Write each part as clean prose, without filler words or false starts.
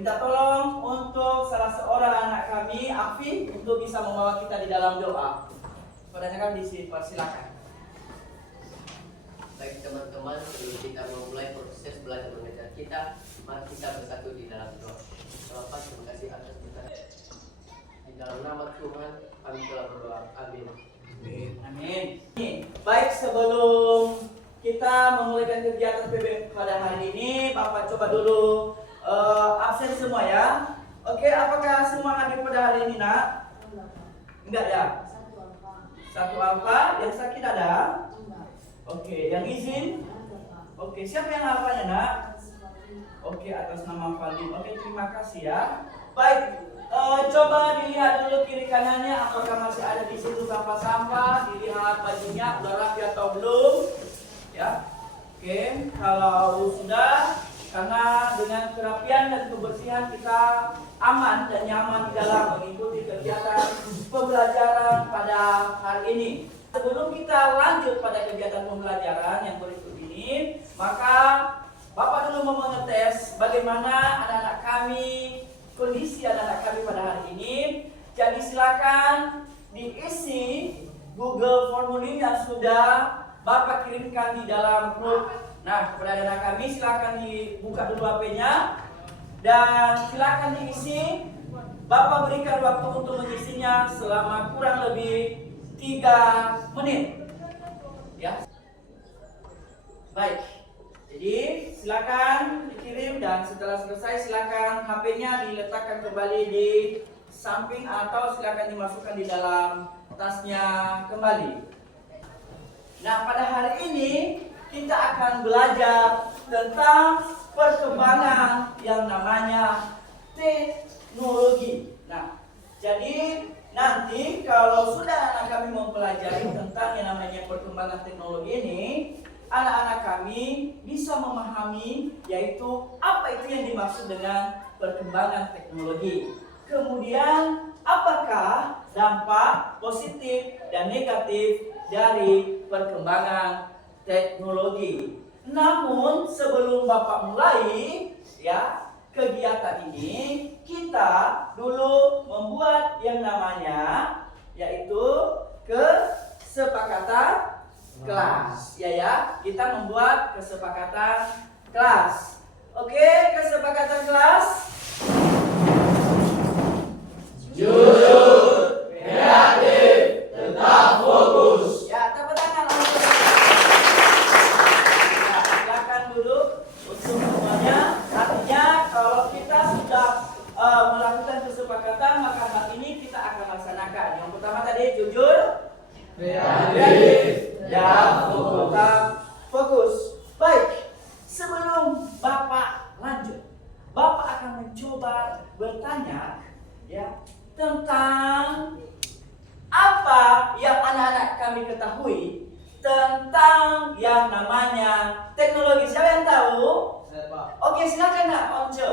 minta tolong untuk salah seorang anak kami, Afi, untuk bisa membawa kita di dalam doa. Kepadanya kami dipersilakan. Baik teman-teman, sebelum kita memulai proses belajar mengajar kita, mari kita bersatu di dalam doa. Bapak, terima kasih atas berkat. Di dalam nama Tuhan, kami telah berdoa. Amin. Amin. Baik, sebelum kita memulai kegiatan PB pada hari ini, Bapak coba dulu absen semua ya. Oke, apakah semua hadir pada hari ini, Nak? Enggak ya? Satu alfa, yang sakit ada? Oke, yang izin? Oke, siapa yang hafalnya, Nak? Oke, atas nama Fadil. Oke, terima kasih ya. Baik, coba dilihat dulu kiri kanannya, apakah masih ada di situ sampah-sampah. Dilihat bajunya udah rapi atau belum, ya. Oke, kalau sudah, karena dengan kerapian dan kebersihan kita aman dan nyaman di dalam mengikuti kegiatan pembelajaran pada hari ini. Sebelum kita lanjut pada kegiatan pembelajaran yang berikut ini, maka Bapak dulu mau mengetes bagaimana anak-anak kami, kondisi anak-anak kami pada hari ini. Jadi silakan diisi Google formulir yang sudah Bapak kirimkan di dalam grup. Nah, kepada anak-anak kami silakan dibuka dulu HP-nya dan silakan diisi. Bapak berikan waktu untuk mengisinya selama kurang lebih 3 menit. Ya. Baik. Jadi silakan dikirim dan setelah selesai silakan HP-nya diletakkan kembali di samping atau silakan dimasukkan di dalam tasnya kembali. Nah, pada hari ini kita akan belajar tentang perkembangan yang namanya teknologi. Nah, jadi nanti kalau sudah anak kami mempelajari tentang yang namanya perkembangan teknologi ini, anak-anak kami bisa memahami yaitu apa itu yang dimaksud dengan perkembangan teknologi. Kemudian apakah dampak positif dan negatif dari perkembangan teknologi. Namun sebelum Bapak mulai ya kegiatan ini, kita dulu membuat yang namanya yaitu kesepakatan kelas. Ya, kita membuat kesepakatan kelas. Oke, kesepakatan kelas. Jujur, kreatif, tetap fokus. Ya, tepuk tangan untuk ya, silakan duduk untuk semuanya. Artinya kalau kita sudah melakukan kesepakatan, maka hal ini kita akan laksanakan. Yang pertama tadi jujur, kreatif, dan tetap fokus. Baik, sebelum Bapak lanjut, Bapak akan mencoba bertanya ya tentang apa yang anak-anak kami ketahui tentang yang namanya teknologi. Siapa yang tahu? Saya, Pak. Oke, silakan Nak Once.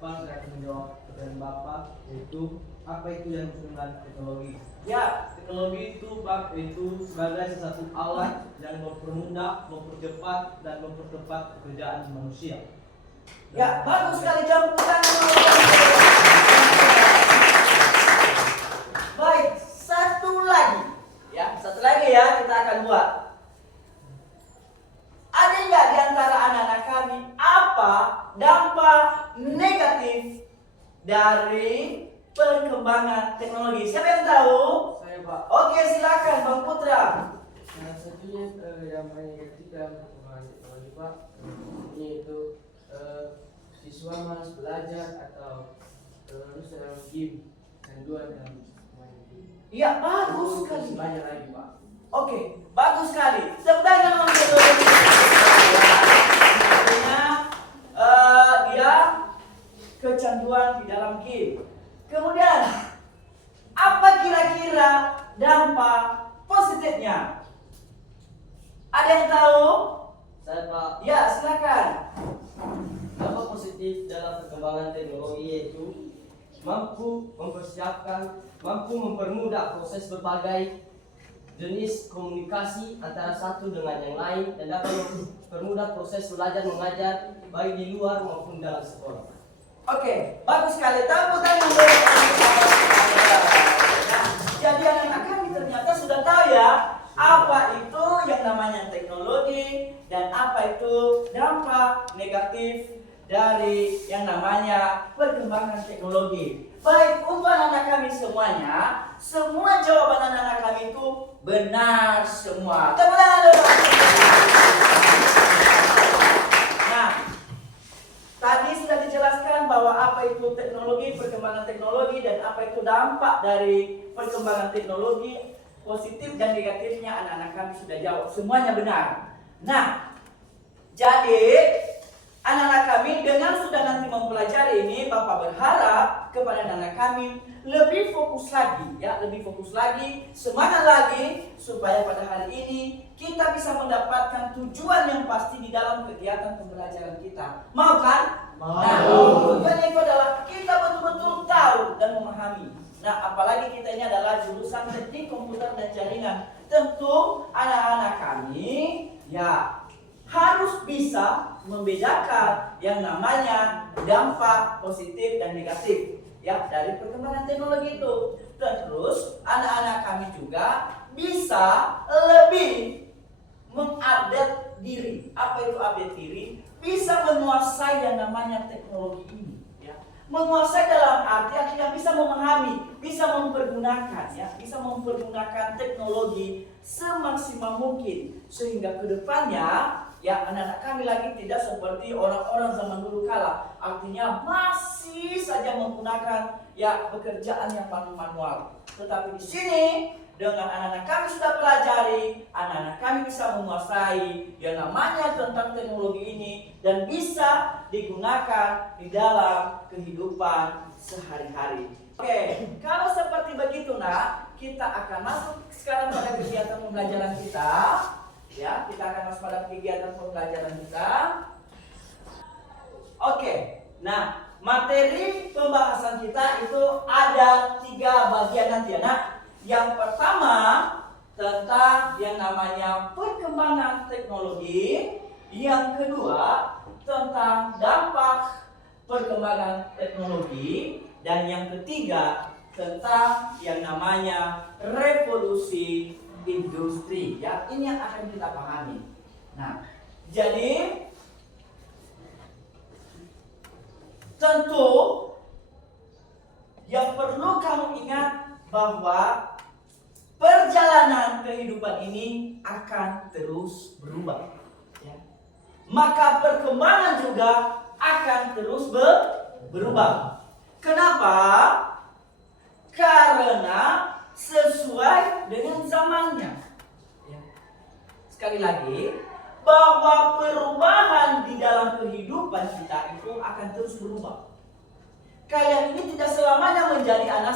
Pak, saya akan menjawab pertanyaan Bapak, yaitu apa itu yang disebut teknologi? Ya, Teknologi itu Pak, itu sebagai sesuatu alat yang mempermudah, mempercepat, dan mempercepat pekerjaan manusia. ya bagus sekali, jam tangan. Baik, satu lagi ya kita akan buat. Ada nggak di antara anak-anak kami apa dampak negatif dari perkembangan teknologi? Siapa yang tahu? Saya, Pak. Oke, silakan Bang Putra. Salah satunya yang paling negatif dalam perkembangan teknologi, Pak, yaitu siswa malas belajar atau terus dalam game dan dua dalam main game. Iya, bagus sekali. Banyak lagi, Pak. Oke, bagus sekali. Tepuk tangan untuk artinya dia kecanduan di dalam game. Kemudian apa kira-kira dampak positifnya? Ada yang tahu? Saya, Pak, Ya, silakan. dampak positif dalam perkembangan teknologi yaitu mampu mempersiapkan, mampu mempermudah proses berbagai jenis komunikasi antara satu dengan yang lain dan dapat mempermudah proses belajar mengajar baik di luar maupun dalam sekolah. Oke, bagus sekali. Tepuk tangan untuk nah, jadi anak-anak kami ternyata sudah tahu ya apa itu yang namanya teknologi dan apa itu dampak negatif dari yang namanya perkembangan teknologi. Baik untuk anak-anak kami semuanya, semua jawaban anak-anak kami itu benar semua. Tepuk tangan dulu. Nah, tadi sudah dijelaskan bahwa apa itu teknologi, perkembangan teknologi, dan apa itu dampak dari perkembangan teknologi, positif dan negatifnya anak-anak kami sudah jawab. Semuanya benar. Nah, jadi anak-anak kami dengan sudah nanti mempelajari ini, Bapak berharap kepada anak-anak kami lebih fokus lagi, ya, lebih fokus lagi, semangat lagi, supaya pada hari ini kita bisa mendapatkan tujuan yang pasti di dalam kegiatan pembelajaran kita. Mau kan? Nah, tujuannya itu adalah kita betul-betul tahu dan memahami. Nah, apalagi kita ini adalah jurusan teknik komputer dan jaringan. Tentu anak-anak kami, ya, harus bisa membedakan yang namanya dampak positif dan negatif ya dari perkembangan teknologi itu. Terus anak-anak kami juga bisa lebih mengupdate diri. Apa itu update diri? Bisa menguasai yang namanya teknologi ini ya. Menguasai dalam arti artinya bisa memahami, bisa mempergunakan ya, bisa mempergunakan teknologi semaksimal mungkin sehingga kedepannya ya anak-anak kami lagi tidak seperti orang-orang zaman dulu kala, artinya masih saja menggunakan ya pekerjaan yang manual. Tetapi di sini dengan anak-anak kami sudah pelajari, anak-anak kami bisa menguasai yang namanya tentang teknologi ini dan bisa digunakan di dalam kehidupan sehari-hari. Oke, kalau seperti begitu nak, kita akan masuk sekarang pada kegiatan pembelajaran kita. Ya, kita akan masuk pada kegiatan pembelajaran kita. Oke, nah materi pembahasan kita itu ada 3 bagian nanti ya nak. Yang pertama tentang yang namanya perkembangan teknologi. Yang kedua tentang dampak perkembangan teknologi. Dan yang ketiga tentang yang namanya revolusi industri ya, ini yang akan kita pahami. Nah, jadi tentu yang perlu kamu ingat bahwa perjalanan kehidupan ini akan terus berubah ya. Maka perkembangan juga akan terus berubah. Kenapa? Karena sesuai dengan zamannya ya. Sekali lagi, bahwa perubahan di dalam kehidupan kita itu akan terus berubah. Kalian ini tidak selamanya menjadi anak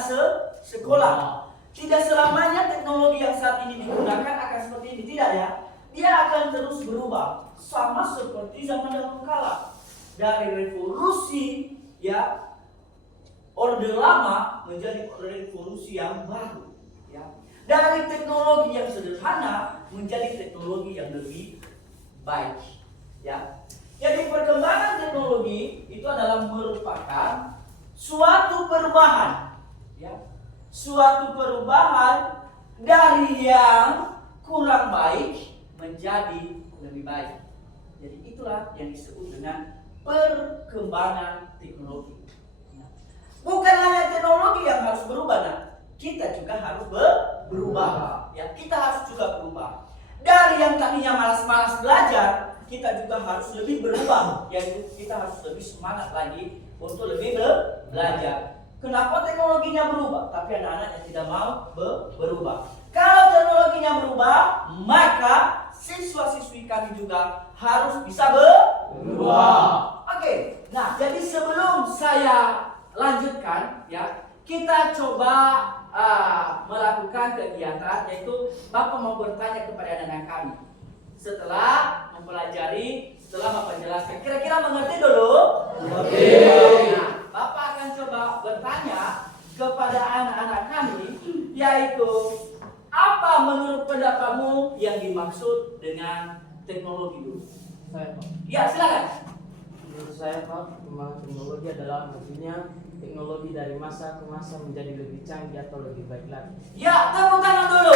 sekolah. Tidak selamanya teknologi yang saat ini digunakan akan seperti ini, tidak ya. Dia akan terus berubah, sama seperti zaman dahulu kala. Dari revolusi ya, orde lama menjadi revolusi yang baru ya. Dari teknologi yang sederhana menjadi teknologi yang lebih baik ya. Jadi perkembangan teknologi itu adalah merupakan suatu perubahan ya. Suatu perubahan dari yang kurang baik menjadi lebih baik. Jadi itulah yang disebut dengan perkembangan teknologi. Bukan hanya teknologi yang harus berubah, nah, kita juga harus berubah. Ya, kita harus juga berubah. Dari yang tadinya malas-malas belajar, kita juga harus lebih berubah. Yaitu kita harus lebih semangat lagi untuk lebih belajar. Kenapa teknologinya berubah? Tapi anak-anak yang tidak mau berubah. Kalau teknologinya berubah, maka siswa-siswi kami juga harus bisa berubah. Oke, nah jadi sebelum saya lanjutkan ya, kita coba melakukan kegiatan, yaitu Bapak mau bertanya kepada anak-anak kami setelah mempelajari, setelah Bapak jelaskan. Kira-kira mengerti dulu? Mengerti. Nah, Bapak akan coba bertanya kepada anak-anak kami, yaitu apa menurut pendapatmu yang dimaksud dengan teknologi dulu? Saya Pak. Ya, silakan. Menurut saya Pak, perkembangan teknologi adalah maksudnya teknologi dari masa ke masa menjadi lebih canggih atau lebih baik lagi. Ya, tepuk tangan dulu.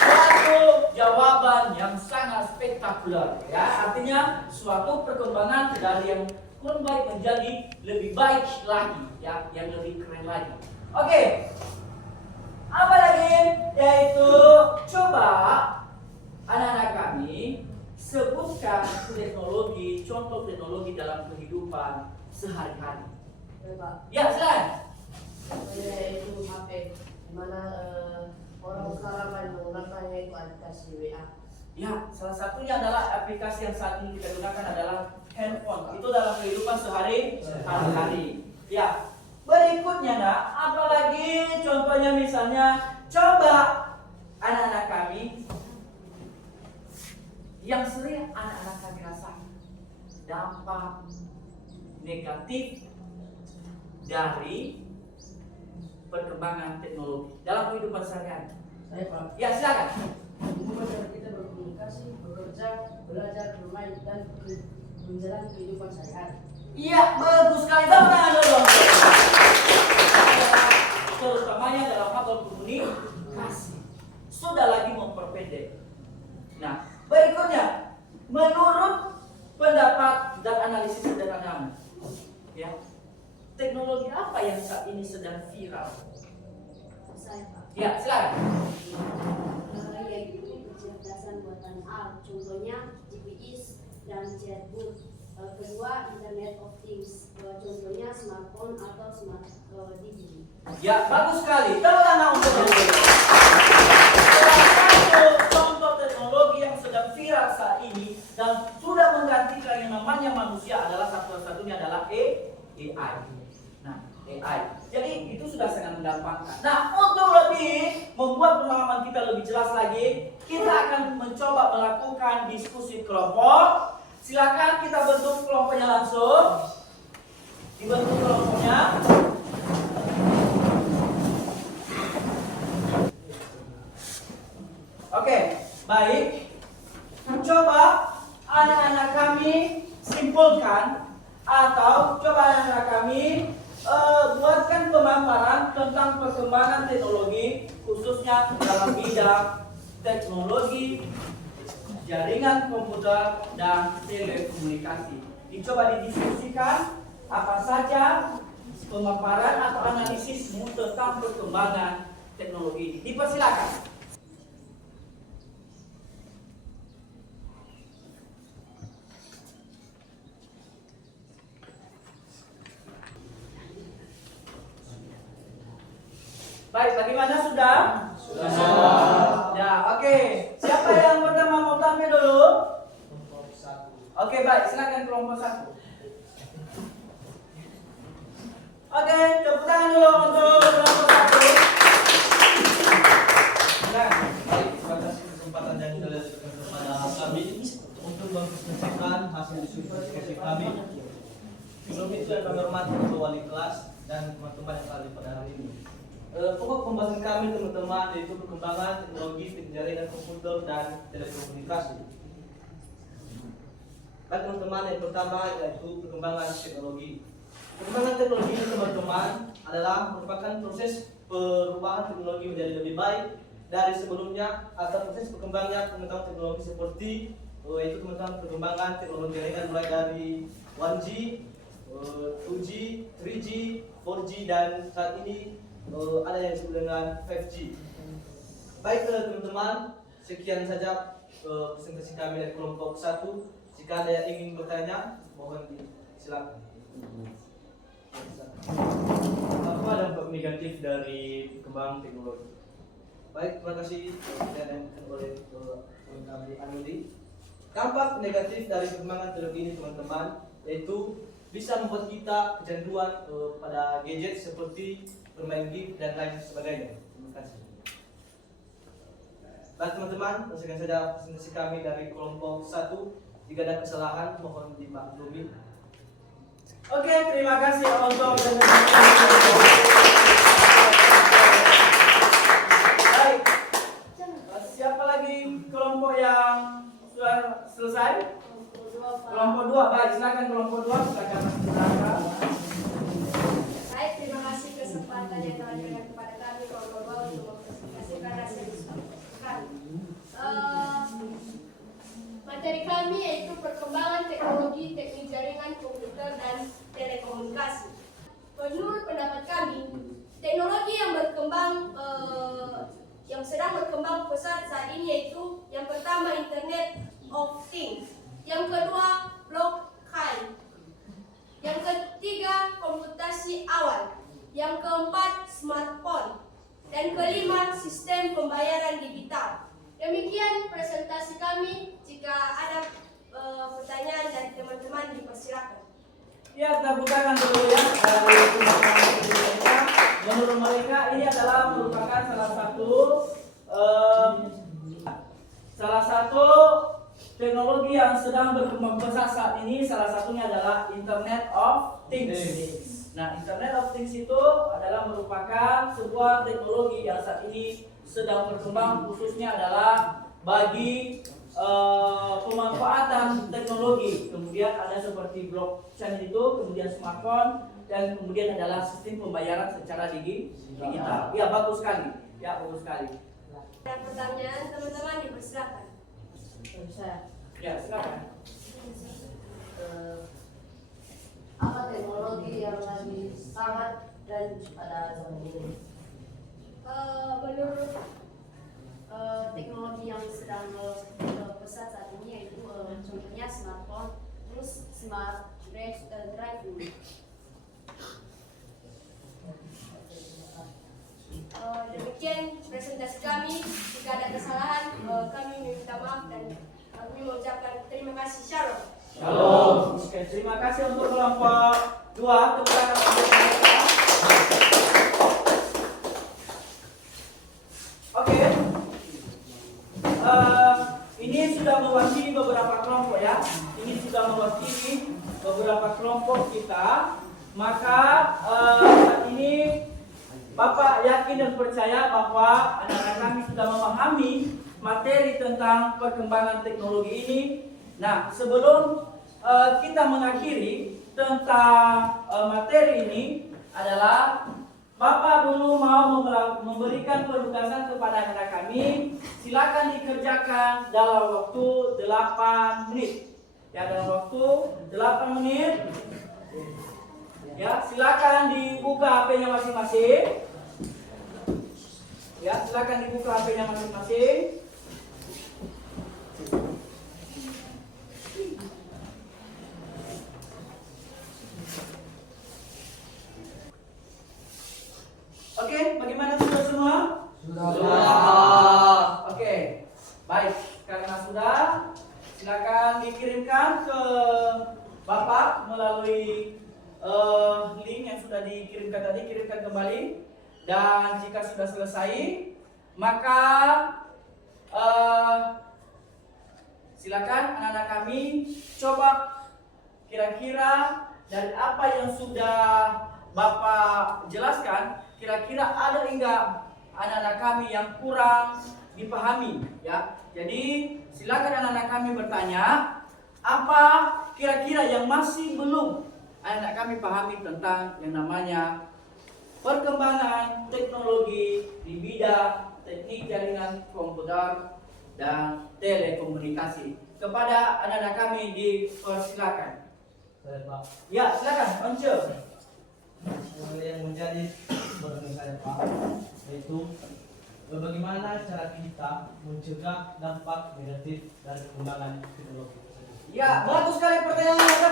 Suatu jawaban yang sangat spektakuler, ya. Artinya suatu perkembangan dari yang kurang baik menjadi lebih baik lagi, ya, yang lebih keren lagi. Oke. Apa lagi? Yaitu coba anak-anak kami sebutkan teknologi, contoh teknologi dalam kehidupan sehari-hari. Pak, Ya, silakan. yaitu HP, di mana orang sekarang kan menggunakannya itu aplikasi WA. Ya, salah satunya adalah aplikasi yang saat ini kita gunakan adalah handphone. Itu dalam kehidupan sehari-hari. Ya, berikutnya nak, apalagi contohnya misalnya, coba anak-anak kami yang sering anak-anak kami rasakan dampak negatif dari perkembangan teknologi dalam kehidupan sehari-hari. Saya Pak, Ya, silakan. mengubah cara kita berkomunikasi, bekerja, belajar, bermain, dan menjalani kehidupan sehari-hari. Iya, bagus sekali. Tepuk tangan dulu. Terutamanya dalam hal berkomunikasi. Sudah lagi memperpendek. Nah, berikutnya, menurut pendapat dan analisis sederhana, ya, teknologi apa yang saat ini sedang viral? Saya Pak, Ya, silakan. yaitu kecerdasan buatan AI, contohnya GPS dan chatbot. Kedua, Internet of Things, contohnya smartphone atau smart TV. Ya, bagus sekali. Tepuk tangan untuk itu. Salah satu contoh teknologi yang sedang viral saat ini dan sudah menggantikan yang namanya manusia adalah satu-satunya adalah AI. Nah, AI. Jadi itu sudah sangat mendampakkan. Nah, untuk lebih membuat pemahaman kita lebih jelas lagi, kita akan mencoba melakukan diskusi kelompok. Silakan kita bentuk kelompoknya langsung. Dibentuk kelompoknya. Oke, baik. Coba anak-anak kami simpulkan atau coba anak-anak kami buatkan pemaparan tentang perkembangan teknologi khususnya dalam bidang teknologi, jaringan komputer dan telekomunikasi. Dicoba didiskusikan apa saja pemaparan atau analisismu tentang perkembangan teknologi ini. Dipersilakan. Baik, bagaimana sudah? Sudah. Ya, oke. Siapa yang pertama mau tampil dulu? Kelompok 1. Oke, baik. Silakan kelompok 1. Oke, tepuk tangan dulu untuk kelompok 1. Silakan. Baik, terima kasih kesempatan yang telah diberikan kepada kami untuk mempresentasikan hasil diskusi kami. Sebelum itu yang kami hormati Ketua Wali Kelas dan teman-teman yang hadir pada hari ini. Pokok pembahasan kami teman-teman yaitu perkembangan teknologi jaringan komputer dan telekomunikasi. Baik teman-teman, yang pertama yaitu perkembangan teknologi. Perkembangan teknologi teman-teman adalah merupakan proses perubahan teknologi menjadi lebih baik dari sebelumnya atau proses berkembangnya pengetahuan teknologi seperti yaitu teman-teman perkembangan teknologi jaringan mulai dari 1G, 2G, 3G, 4G dan saat ini ada yang disebut dengan 5G. Baik teman-teman, sekian saja presentasi kami dari kelompok 1. Jika ada yang ingin bertanya, mohon silakan. Apa dampak negatif dari perkembangan teknologi? Baik, terima kasih yang oleh kami Anuli. Dampak negatif dari perkembangan teknologi ini teman-teman yaitu bisa membuat kita kecanduan pada gadget seperti bermain game dan lain sebagainya. Terima kasih. Baik teman-teman, sekian saja presentasi kami dari kelompok 1. Jika ada kesalahan mohon dimaklumi. Oke, terima kasih untuk baik. Siapa lagi kelompok yang sudah selesai? Kelompok 2 Bapak. Kelompok 2, baik, silakan kelompok 2, silakan Mas Nuraka. Baik, terima kasih kesempatan yang telah diberikan kepada kami kelompok 2 untuk mempresentasikan hasil diskusi kami. Materi kami yaitu perkembangan teknologi teknik jaringan komputer dan telekomunikasi. Menurut pendapat kami, teknologi yang berkembang yang sedang berkembang pesat saat ini yaitu yang pertama Internet of Things, yang kedua blockchain, yang ketiga komputasi awal, yang keempat smartphone, dan kelima sistem pembayaran digital. Demikian presentasi kami. Jika ada pertanyaan dari teman-teman dipersilakan. Ya, tepuk tangan dulu ya dari teman-teman mereka. Menurut mereka ini adalah merupakan salah satu teknologi yang sedang berkembang pesat saat ini. Salah satunya adalah Internet of Things. Nah, Internet of Things itu adalah merupakan sebuah teknologi yang saat ini sedang berkembang, khususnya adalah bagi pemanfaatan teknologi. Kemudian ada seperti blockchain itu, kemudian smartphone, dan kemudian adalah sistem pembayaran secara digital. Ya, bagus sekali. Ya, bagus sekali. Ada pertanyaan teman-teman dipersilakan. Ya, silakan. Apa teknologi yang lagi sangat dan pada zaman ini? Menurut teknologi yang sedang pesat saat ini yaitu contohnya smartphone, terus smart driving. Demikian presentasi kami. Jika ada kesalahan, kami minta maaf dan kami mengucapkan terima kasih. Shalom. Shalom. Oke, terima kasih untuk kelompok 2. Tepuk tangan untuk mereka. Oke. Ini sudah mewakili beberapa kelompok ya. Ini sudah mewakili beberapa kelompok kita. Maka saat ini Bapak yakin dan percaya bahwa anak-anak kami sudah memahami materi tentang perkembangan teknologi ini. Nah, sebelum kita mengakhiri tentang materi ini adalah Bapak dulu mau memberikan penugasan kepada anak-anak kami. Silakan dikerjakan dalam waktu 8 menit. Ya, dalam waktu 8 menit. Ya, silakan dibuka HP-nya masing-masing. Ya, silakan dibuka HP-nya masing-masing. Oke, bagaimana sudah semua? Sudah. Oke, baik. Karena sudah, silakan dikirimkan ke Bapak melalui link yang sudah dikirimkan tadi, kirimkan kembali. Dan jika sudah selesai, maka silakan anak-anak kami coba kira-kira dari apa yang sudah Bapak jelaskan, kira-kira ada enggak anak-anak kami yang kurang dipahami ya. Jadi silakan anak-anak kami bertanya apa kira-kira yang masih belum anak-anak kami pahami tentang yang namanya perkembangan teknologi di bidang teknik jaringan komputer dan telekomunikasi. Kepada anak-anak kami dipersilakan. Pak. Ya, silakan, Once. Yang menjadi pertanyaan saya Pak, yaitu bagaimana cara kita mencegah dampak negatif dari perkembangan teknologi tersebut. Ya, bagus sekali pertanyaannya.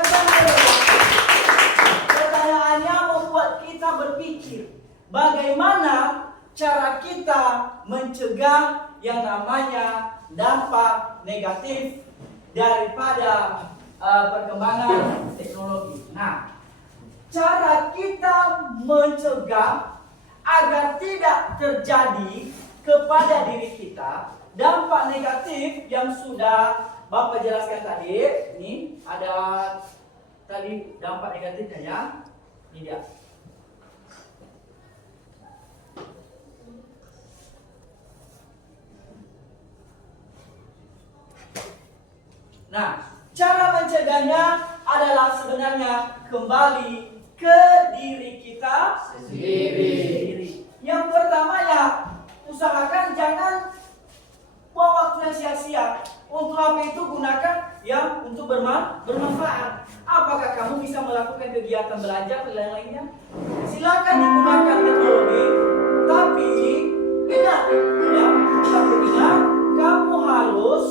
Pertanyaannya membuat kita berpikir bagaimana cara kita mencegah yang namanya dampak negatif daripada perkembangan teknologi. Nah, cara kita mencegah agar tidak terjadi kepada diri kita dampak negatif yang sudah Bapak jelaskan tadi. Ini ada tadi dampak negatifnya ya. Ini dia. Nah, cara mencegah misalnya kembali ke diri kita sendiri. Yang pertama ya, usahakan jangan buang waktu yang sia-sia. Untuk HP itu gunakan yang untuk bermanfaat. Apakah kamu bisa melakukan kegiatan belajar dan lain-lainnya? Silakan digunakan teknologi, tapi ingat ya, kamu harus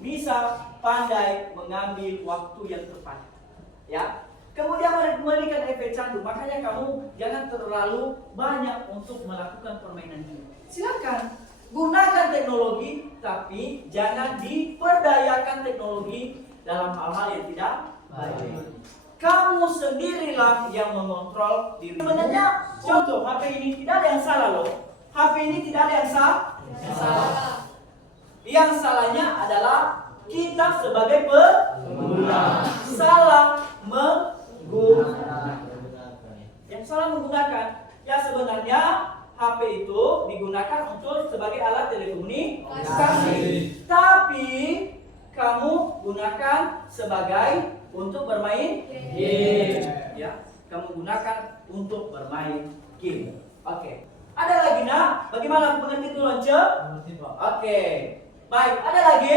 bisa pandai mengambil waktu yang tepat. Ya. Kemudian memberikan efek candu, makanya kamu jangan terlalu banyak untuk melakukan permainan ini. Silakan gunakan teknologi, tapi jangan diperdayakan teknologi dalam hal-hal yang tidak baik. Kamu sendirilah yang mengontrol diri. Sebenarnya contoh HP ini tidak ada yang salah loh. HP ini tidak ada yang salah. Yang salahnya adalah kita sebagai pengguna. Salah yang salah menggunakan. Ya sebenarnya HP itu digunakan untuk sebagai alat telekomunikasi, tapi kamu gunakan sebagai untuk bermain game. Ya, kamu gunakan untuk bermain game. Oke. Ada lagi nak? Bagaimana mengerti itu Lonce? Oke. Baik. Ada lagi?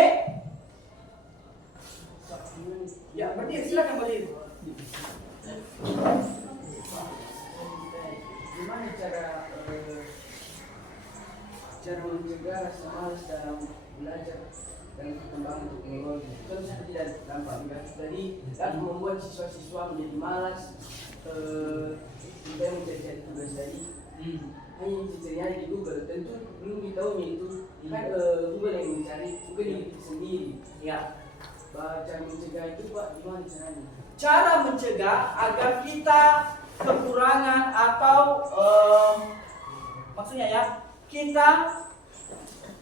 Ya, berdiri, silakan berdiri. Gimana cara mencegah rasa malas dalam belajar dan perkembangan teknologi? Kan seperti dampak negatif tadi, kan membuat siswa-siswa menjadi malas, tidak menjadi tugas tadi. Hanya dicari di Google, tentu belum ditahunya itu kan Google yang mencari, bukan diri sendiri. Ya. Cara mencegah itu Pak, gimana caranya? Cara mencegah agar kita kekurangan atau maksudnya ya, kita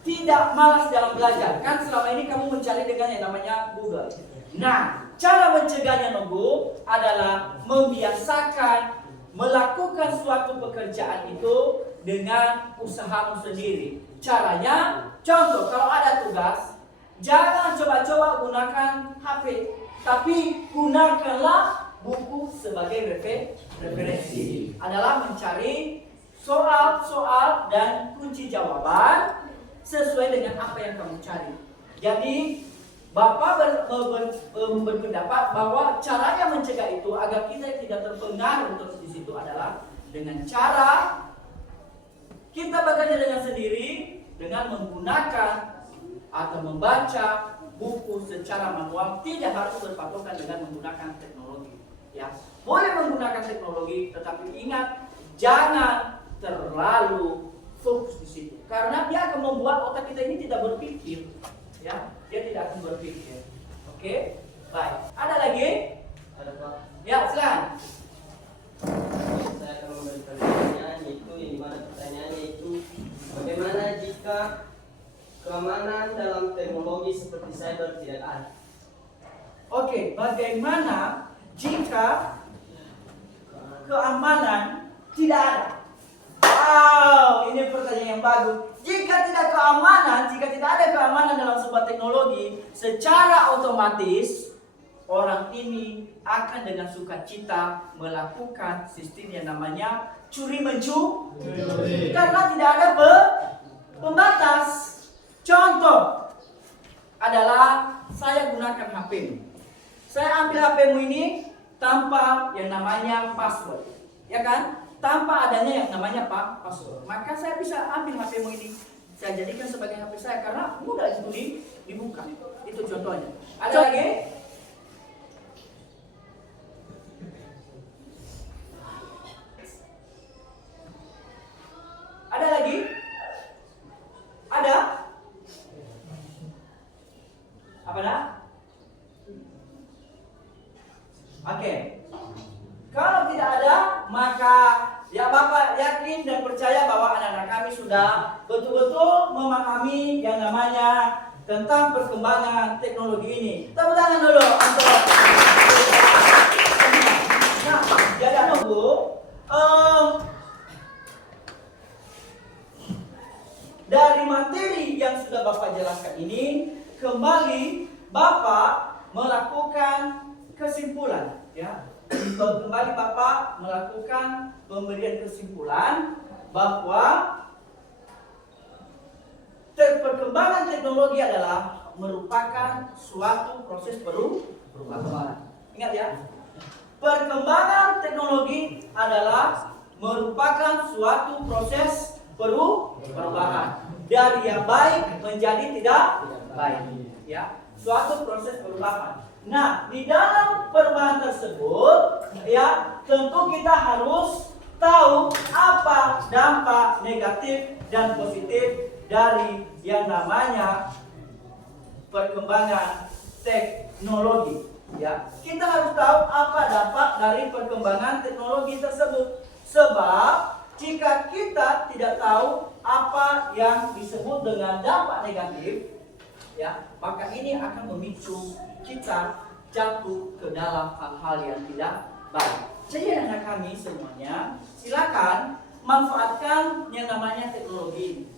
tidak malas dalam belajar. Kan selama ini kamu mencari dengan yang namanya Google. Nah, cara mencegahnya Nogu adalah membiasakan melakukan suatu pekerjaan itu dengan usahamu sendiri. Caranya, contoh kalau ada tugas, jangan coba-coba gunakan HP, tapi gunakanlah buku sebagai referensi. Adalah mencari soal-soal dan kunci jawaban sesuai dengan apa yang kamu cari. Jadi Bapak berpendapat bahwa caranya mencegah itu agar kita tidak terpengaruh terus di situ adalah dengan cara kita bekerja dengan sendiri dengan menggunakan atau membaca buku secara manual, tidak harus berpatokan dengan menggunakan teknologi. Ya, boleh menggunakan teknologi, tetapi ingat jangan terlalu fokus di situ, karena dia akan membuat otak kita ini tidak berpikir. Ya, dia tidak akan berpikir. Oke, baik. Ada lagi? Ada Pak. Ya, silakan. Saya akan memberikan pertanyaan, yaitu yang dimana pertanyaannya itu bagaimana jika keamanan dalam teknologi seperti cyber tidak ada? Oke, bagaimana jika keamanan tidak ada? Wow, ini pertanyaan yang bagus. Jika tidak ada keamanan dalam sebuah teknologi, secara otomatis orang ini akan dengan sukacita melakukan sistem yang namanya curi mencuri, karena tidak ada pembatas. Contoh adalah saya gunakan HP. Saya ambil HP-mu ini tanpa yang namanya password, ya kan? Tanpa adanya yang namanya password. Maka saya bisa ambil HP-mu ini, saya jadikan sebagai HP saya karena mudah itu dibuka. Itu contohnya. Ada lagi? Ada lagi? Ada? Apa dah? Oke. Kalau tidak ada, maka ya Bapak yakin dan percaya bahwa anak-anak kami sudah betul-betul memahami yang namanya tentang perkembangan teknologi ini. Tepuk tangan dulu untuk. Nah, jadi Bu, dari materi yang sudah Bapak jelaskan ini, kembali Bapak melakukan kesimpulan. Ya, kembali Bapak melakukan pemberian kesimpulan bahwa perkembangan teknologi adalah merupakan suatu proses perubahan. Ingat ya, perkembangan teknologi adalah merupakan suatu proses perubahan dari yang baik menjadi tidak baik. Ya, suatu proses perubahan. Nah, di dalam perubahan tersebut, ya tentu kita harus tahu apa dampak negatif dan positif dari yang namanya perkembangan teknologi. Ya, kita harus tahu apa dampak dari perkembangan teknologi tersebut. Sebab jika kita tidak tahu apa yang disebut dengan dampak negatif, ya, maka ini akan memicu kita jatuh ke dalam hal-hal yang tidak baik. Jadi anak kami semuanya, silakan manfaatkan yang namanya teknologi.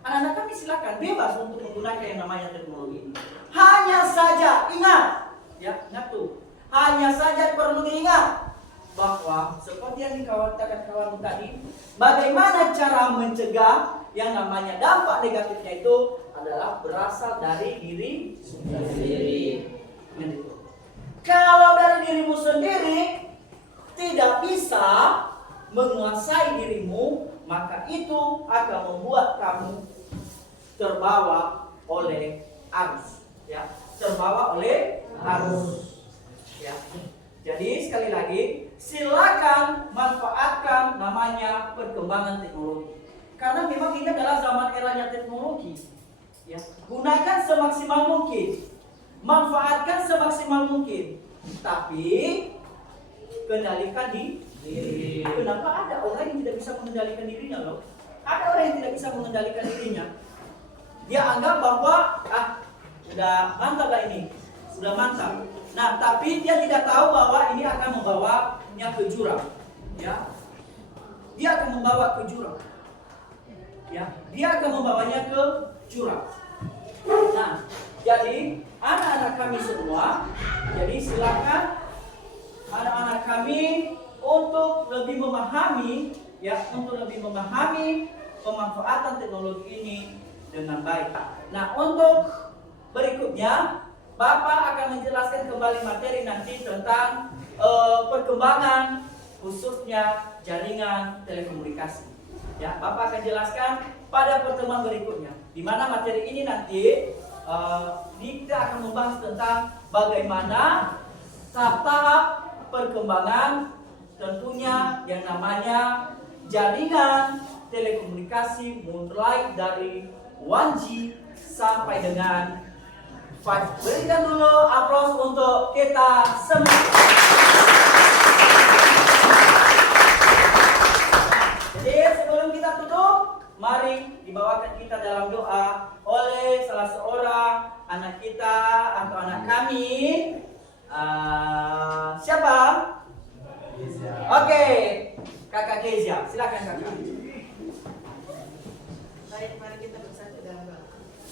Anak-anak kami silakan bebas untuk menggunakan yang namanya teknologi. Hanya saja ingat, ya, ingat tuh. Hanya saja perlu diingat bahwa seperti yang dikatakan kawan tadi, bagaimana cara mencegah yang namanya dampak negatifnya itu adalah berasal dari diri sendiri. Kalau dari dirimu sendiri tidak bisa menguasai dirimu, maka itu akan membuat kamu terbawa oleh arus, ya, terbawa oleh arus, ya. Jadi sekali lagi, silakan manfaatkan namanya perkembangan teknologi, karena memang ini adalah zaman eranya teknologi, ya. Gunakan semaksimal mungkin, manfaatkan semaksimal mungkin, tapi kendalikan diri. Kenapa ada orang yang tidak bisa mengendalikan dirinya loh? Ada orang yang tidak bisa mengendalikan dirinya. Dia anggap bahwa udah mantap lah ini, sudah mantap. Nah, tapi dia tidak tahu bahwa ini akan membawanya ke jurang. Ya, dia akan membawa ke jurang. Ya, dia akan membawanya ke jurang. Nah, jadi anak-anak kami semua, jadi silakan anak-anak kami untuk lebih memahami, ya, untuk lebih memahami pemanfaatan teknologi ini dengan baik. Nah, untuk berikutnya Bapak akan menjelaskan kembali materi nanti tentang perkembangan khususnya jaringan telekomunikasi. Ya, Bapak akan jelaskan pada pertemuan berikutnya, di mana materi ini nanti kita akan membahas tentang bagaimana tahap-tahap perkembangan tentunya yang namanya jaringan telekomunikasi mulai dari 1G sampai dengan 5G. Berikan dulu aplaus untuk kita semua. Jadi sebelum kita tutup, mari dibawakan kita dalam doa oleh salah seorang anak kita atau anak kami. Siapa? Oke, Kakak Kezia, silakan Kakak. Baik, mari kita bersatu dalam doa.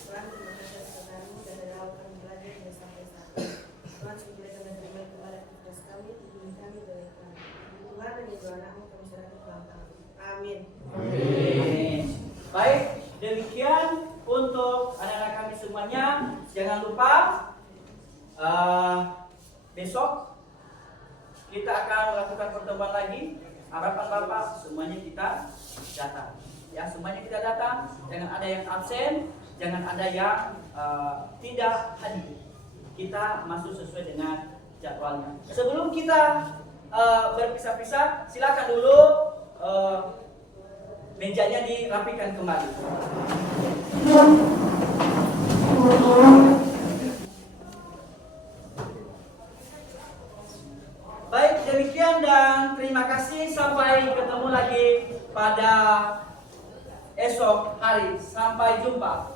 Tuhan, terima kasih atas kami dan dalam kami belajar hingga sampai saat ini. Tuhan, supaya kami terima kepada aktivitas kami, tujuan kami dari kami. Tuhan dan Ibu anakmu kami serahkan Tuhan kami. Amin. Amin. Baik, demikian untuk anak-anak kami semuanya. Jangan lupa besok kita akan melakukan pertemuan lagi. Harapan Bapak semuanya kita datang. Ya, semuanya kita datang. Jangan ada yang absen, jangan ada yang tidak hadir. Kita masuk sesuai dengan jadwalnya. Sebelum kita berpisah-pisah, silakan dulu mejanya dirapikan kembali. Baik, demikian dan terima kasih. Sampai ketemu lagi pada esok hari. Sampai jumpa.